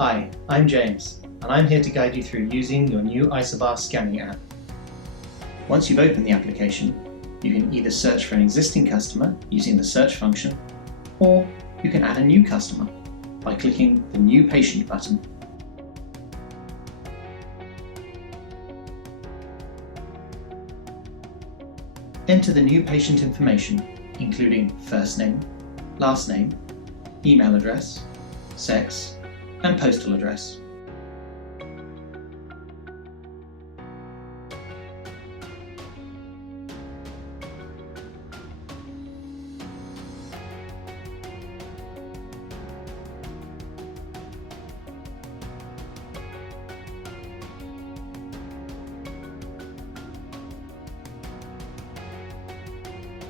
Hi, I'm James, and I'm here to guide you through using your new Isobar scanning app. Once you've opened the application, you can either search for an existing customer using the search function, or you can add a new customer by clicking the New Patient button. Enter the new patient information, including first name, last name, email address, sex, and postal address.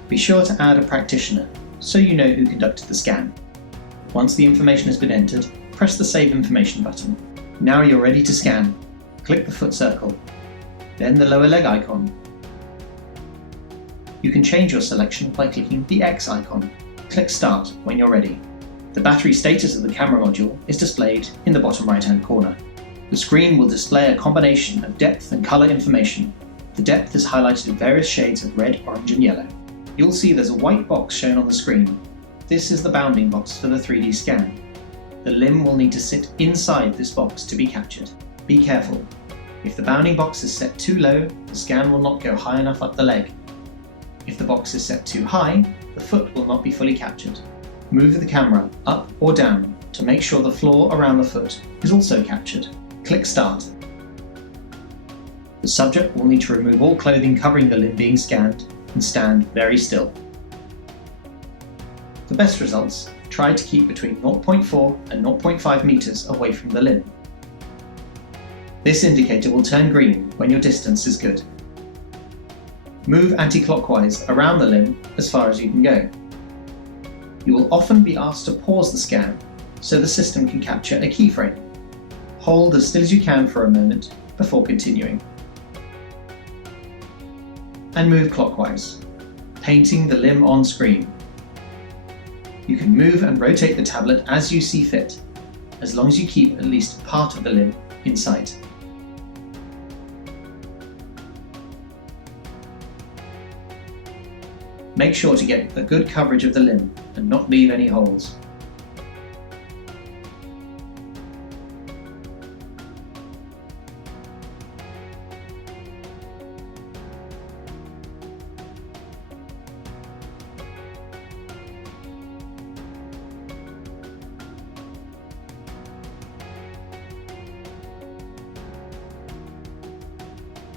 Be sure to add a practitioner so you know who conducted the scan. Once the information has been entered, press the Save Information button. Now you're ready to scan. Click the foot circle, then the lower leg icon. You can change your selection by clicking the X icon. Click Start when you're ready. The battery status of the camera module is displayed in the bottom right-hand corner. The screen will display a combination of depth and color information. The depth is highlighted in various shades of red, orange, and yellow. You'll see there's a white box shown on the screen. This is the bounding box for the 3D scan. The limb will need to sit inside this box to be captured. Be careful. If the bounding box is set too low, the scan will not go high enough up the leg. If the box is set too high, the foot will not be fully captured. Move the camera up or down to make sure the floor around the foot is also captured. Click Start. The subject will need to remove all clothing covering the limb being scanned and stand very still. For best results, try to keep between 0.4 and 0.5 meters away from the limb. This indicator will turn green when your distance is good. Move anti-clockwise around the limb as far as you can go. You will often be asked to pause the scan so the system can capture a keyframe. Hold as still as you can for a moment before continuing. And move clockwise, painting the limb on screen. You can move and rotate the tablet as you see fit, as long as you keep at least part of the limb in sight. Make sure to get a good coverage of the limb and not leave any holes.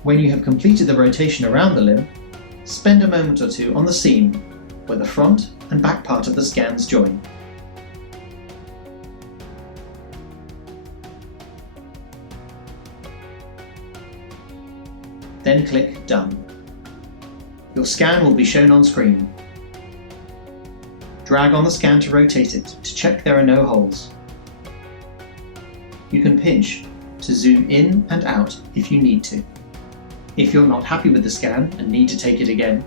When you have completed the rotation around the limb, spend a moment or two on the seam where the front and back part of the scans join. Then click Done. Your scan will be shown on screen. Drag on the scan to rotate it to check there are no holes. You can pinch to zoom in and out if you need to. If you're not happy with the scan and need to take it again,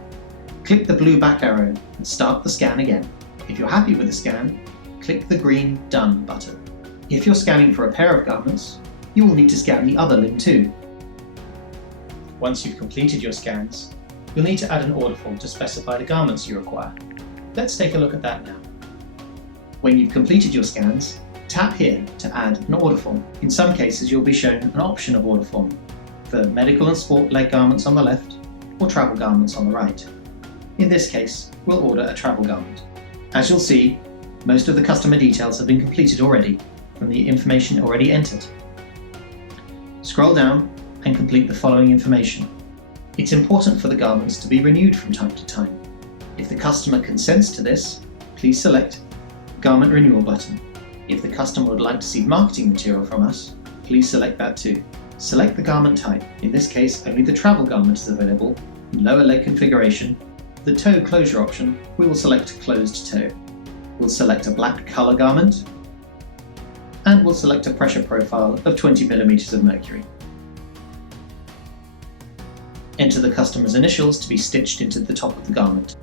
click the blue back arrow and start the scan again. If you're happy with the scan, click the green Done button. If you're scanning for a pair of garments, you will need to scan the other limb too. Once you've completed your scans, you'll need to add an order form to specify the garments you require. Let's take a look at that now. When you've completed your scans, tap here to add an order form. In some cases, you'll be shown an option of order form for medical and sport leg garments on the left or travel garments on the right. In this case, we'll order a travel garment. As you'll see, most of the customer details have been completed already from the information already entered. Scroll down and complete the following information. It's important for the garments to be renewed from time to time. If the customer consents to this, please select the Garment Renewal button. If the customer would like to see marketing material from us, please select that too. Select the garment type. In this case, only the travel garment is available in lower leg configuration. The toe closure option, we will select closed toe. We'll select a black color garment, and we'll select a pressure profile of 20 millimeters of mercury. Enter the customer's initials to be stitched into the top of the garment.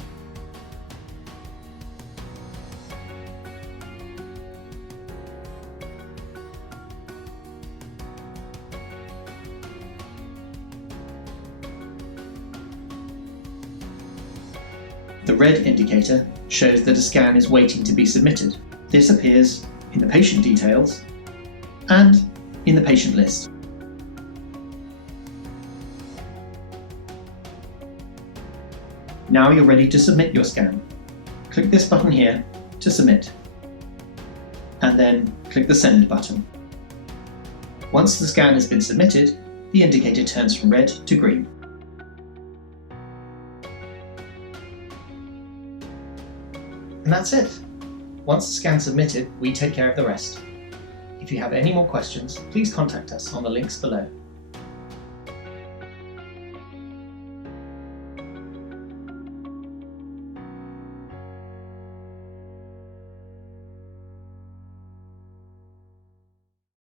The red indicator shows that a scan is waiting to be submitted. This appears in the patient details and in the patient list. Now you're ready to submit your scan. Click this button here to submit, and then click the Send button. Once the scan has been submitted, the indicator turns from red to green. And that's it. Once the scan's submitted, we take care of the rest. If you have any more questions, please contact us on the links below.